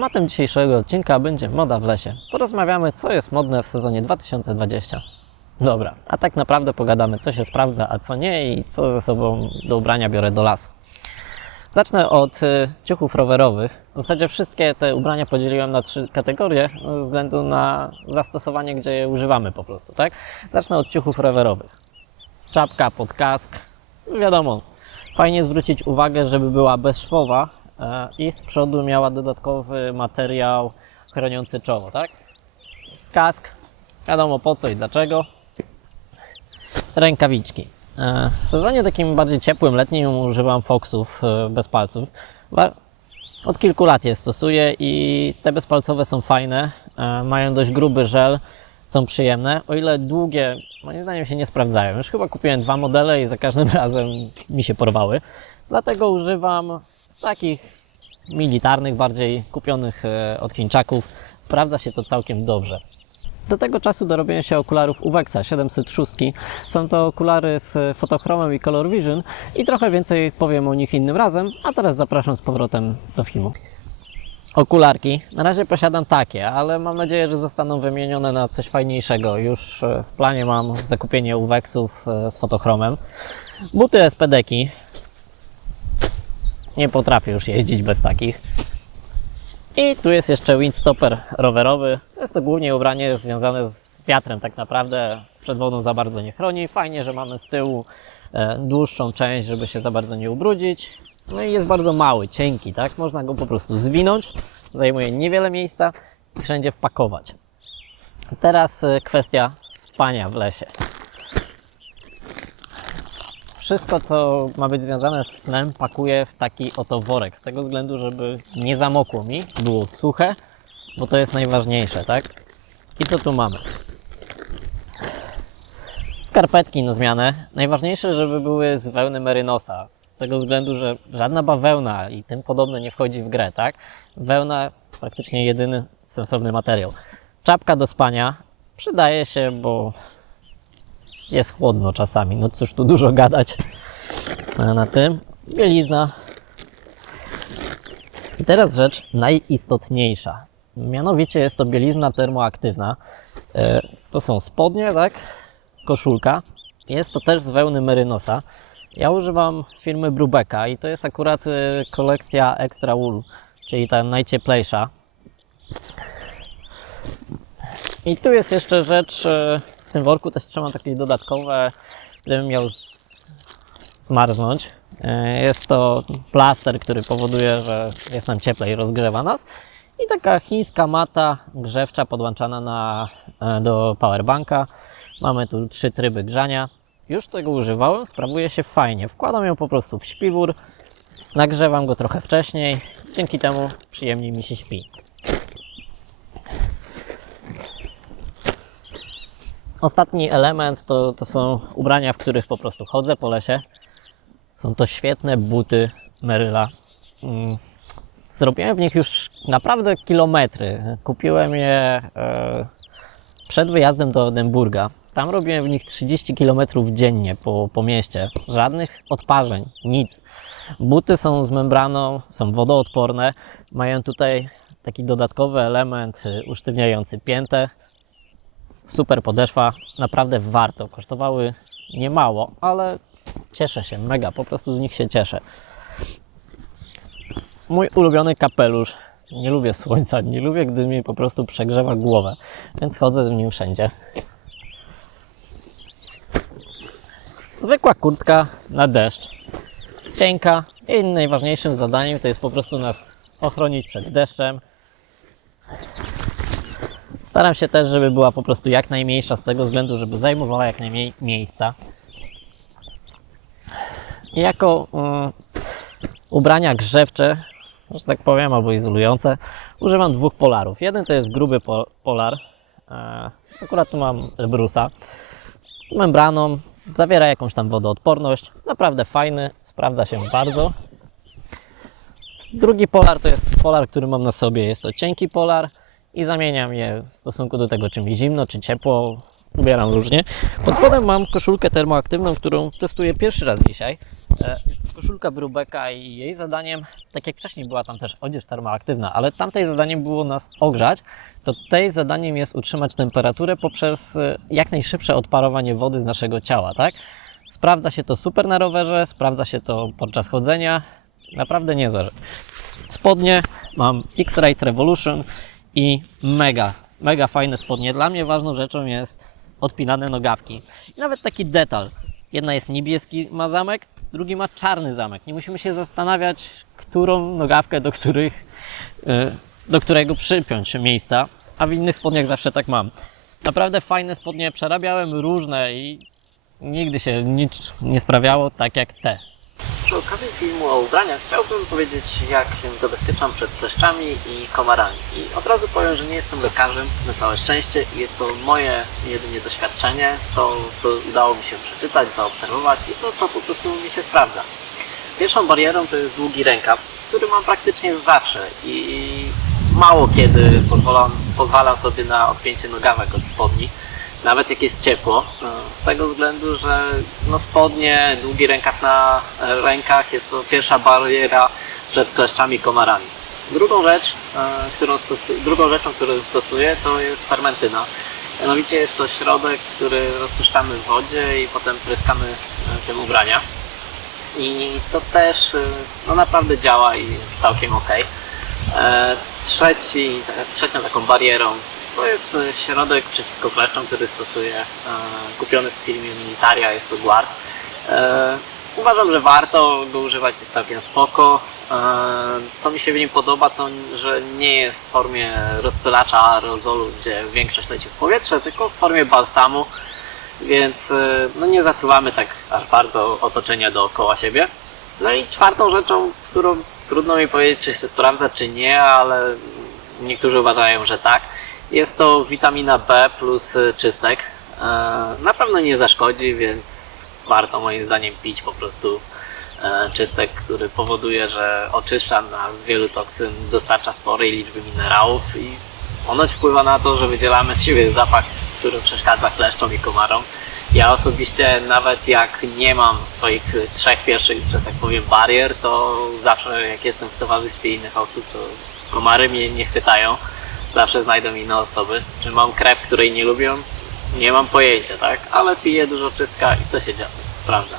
Tematem dzisiejszego odcinka będzie moda w lesie. Porozmawiamy, co jest modne w sezonie 2020. Dobra, a tak naprawdę pogadamy, co się sprawdza, a co nie i co ze sobą do ubrania biorę do lasu. Zacznę od y, ciuchów rowerowych. W zasadzie wszystkie te ubrania podzieliłem na trzy kategorie ze względu na zastosowanie, gdzie je używamy po prostu, tak? Zacznę od ciuchów rowerowych. Czapka pod kask. Wiadomo, fajnie zwrócić uwagę, żeby była bezszwowa i z przodu miała dodatkowy materiał chroniący czoło, tak? Kask, wiadomo po co i dlaczego. Rękawiczki. E, W sezonie takim bardziej ciepłym, letnim używam foksów e, bez palców. Od kilku lat je stosuję i te bezpalcowe są fajne, e, mają dość gruby żel, są przyjemne. O ile długie, moim zdaniem się nie sprawdzają. Już chyba kupiłem dwa modele i za każdym razem mi się porwały. Dlatego używam takich militarnych, bardziej kupionych e, od Chińczaków. Sprawdza się to całkiem dobrze. Do tego czasu dorobiłem się okularów Uvexa 706. Są to okulary z fotochromem i Color Vision i trochę więcej powiem o nich innym razem, a teraz zapraszam z powrotem do filmu. Okularki. Na razie posiadam takie, ale mam nadzieję, że zostaną wymienione na coś fajniejszego. Już e, w planie mam zakupienie Uvexów e, z fotochromem. Buty SPD-ki. Nie potrafię już jeździć bez takich. I tu jest jeszcze windstopper rowerowy. Jest to głównie ubranie związane z wiatrem tak naprawdę. Przed wodą za bardzo nie chroni. Fajnie, że mamy z tyłu e, dłuższą część, żeby się za bardzo nie ubrudzić. No i jest bardzo mały, cienki, tak? Można go po prostu zwinąć. Zajmuje niewiele miejsca i wszędzie wpakować. Teraz e, kwestia spania w lesie. Wszystko, co ma być związane z snem, pakuję w taki oto worek. Z tego względu, żeby nie zamokło mi, było suche, bo to jest najważniejsze, tak? I co tu mamy? Skarpetki na zmianę. Najważniejsze, żeby były z wełny merynosa. Z tego względu, że żadna bawełna i tym podobne nie wchodzi w grę, tak? Wełna praktycznie jedyny sensowny materiał. Czapka do spania przydaje się, bo jest chłodno czasami. No cóż tu dużo gadać na tym. Bielizna. I teraz rzecz najistotniejsza. Mianowicie jest to bielizna termoaktywna. E, To są spodnie, tak? Koszulka. Jest to też z wełny merynosa. Ja używam firmy Brubeka i to jest akurat e, kolekcja Extra Wool, czyli ta najcieplejsza. I tu jest jeszcze rzecz, e, w tym worku też trzymam takie dodatkowe, gdybym miał z, zmarznąć. E, Jest to plaster, który powoduje, że jest nam cieplej, rozgrzewa nas. I taka chińska mata grzewcza podłączana na, e, do powerbanka. Mamy tu trzy tryby grzania. Już tego używałem, sprawuje się fajnie. Wkładam ją po prostu w śpiwór, nagrzewam go trochę wcześniej, dzięki temu przyjemniej mi się śpi. Ostatni element to, to są ubrania, w których po prostu chodzę po lesie. Są to świetne buty Meryla. Mm, Zrobiłem w nich już naprawdę kilometry. Kupiłem je e, przed wyjazdem do Edynburga. Tam robiłem w nich 30 km dziennie po, po mieście. Żadnych odparzeń, nic. Buty są z membraną, są wodoodporne. Mają tutaj taki dodatkowy element y, usztywniający piętę super podeszwa, naprawdę warto. Kosztowały niemało, ale cieszę się mega, po prostu z nich się cieszę. Mój ulubiony kapelusz. Nie lubię słońca, nie lubię, gdy mi po prostu przegrzewa głowę, więc chodzę z nim wszędzie. Zwykła kurtka na deszcz. Cienka i najważniejszym zadaniem to jest po prostu nas ochronić przed deszczem, Staram się też, żeby była po prostu jak najmniejsza z tego względu, żeby zajmowała jak najmniej miejsca. I jako mm, ubrania grzewcze, że tak powiem, albo izolujące, używam dwóch polarów. Jeden to jest gruby po, polar, e, akurat tu mam Elbrusa, membraną, zawiera jakąś tam wodoodporność, naprawdę fajny, sprawdza się bardzo. Drugi polar to jest polar, który mam na sobie, jest to cienki polar, i zamieniam je w stosunku do tego, czy mi zimno, czy ciepło. ubieram różnie. Pod spodem mam koszulkę termoaktywną, którą testuję pierwszy raz dzisiaj. E, Koszulka Brubeka i jej zadaniem, tak jak wcześniej była tam też odzież termoaktywna, ale tamtej zadaniem było nas ogrzać, to tej zadaniem jest utrzymać temperaturę poprzez e, jak najszybsze odparowanie wody z naszego ciała, tak? Sprawdza się to super na rowerze, sprawdza się to podczas chodzenia, naprawdę niezłe rzecz. Spodnie mam X-Rite Revolution i mega, mega fajne spodnie. Dla mnie ważną rzeczą jest odpinane nogawki. I nawet taki detal. Jedna jest niebieski ma zamek, drugi ma czarny zamek. Nie musimy się zastanawiać, którą nogawkę do których, y, do którego przypiąć miejsca, a w innych spodniach zawsze tak mam. Naprawdę fajne spodnie, przerabiałem różne i nigdy się nic nie sprawiało tak jak te. Przy okazji filmu o ubraniach chciałbym powiedzieć, jak się zabezpieczam przed kleszczami i komarami. I od razu powiem, że nie jestem lekarzem, na całe szczęście. i Jest to moje jedynie doświadczenie, to co udało mi się przeczytać, zaobserwować i to, co po prostu mi się sprawdza. Pierwszą barierą to jest długi rękaw, który mam praktycznie zawsze i mało kiedy pozwalam, sobie na odpięcie nogawek od spodni nawet jak jest ciepło, z tego względu, że no spodnie, długi rękaw na e, rękach jest to pierwsza bariera przed kleszczami komarami. Drugą rzecz, e, którą drugą rzeczą, którą stosuję, to jest fermentyna. Mianowicie jest to środek, który rozpuszczamy w wodzie i potem pryskamy e, tym ubrania. I to też no naprawdę działa i jest całkiem ok. Trzeci, trzecią taką barierą to jest e, środek przeciwko kleszczom, który stosuję, e, kupiony w firmie Militaria, jest to Guard. E, uważam, że warto go używać, jest całkiem spoko. Co mi się w nim podoba, to że nie jest w formie rozpylacza aerozolu, gdzie większość leci w powietrze, tylko w formie balsamu, więc no nie zatruwamy tak aż bardzo otoczenia dookoła siebie. No i czwartą rzeczą, którą trudno mi powiedzieć, czy się sprawdza, czy nie, ale niektórzy uważają, że tak. Jest to witamina B plus y, czystek. E, Na pewno nie zaszkodzi, więc warto moim zdaniem pić po prostu e, czystek, który powoduje, że oczyszcza nas z wielu toksyn, dostarcza sporej liczby minerałów i ponoć wpływa na to, że wydzielamy z siebie zapach, który przeszkadza kleszczom i komarom. Ja osobiście nawet jak nie mam swoich trzech pierwszych, że tak powiem, barier, to zawsze jak jestem w towarzystwie innych osób, to komary mnie nie chwytają. Zawsze znajdą inne osoby. Czy mam krew, której nie lubią? Nie mam pojęcia, tak? Ale piję dużo czystka i to się dzia- sprawdza.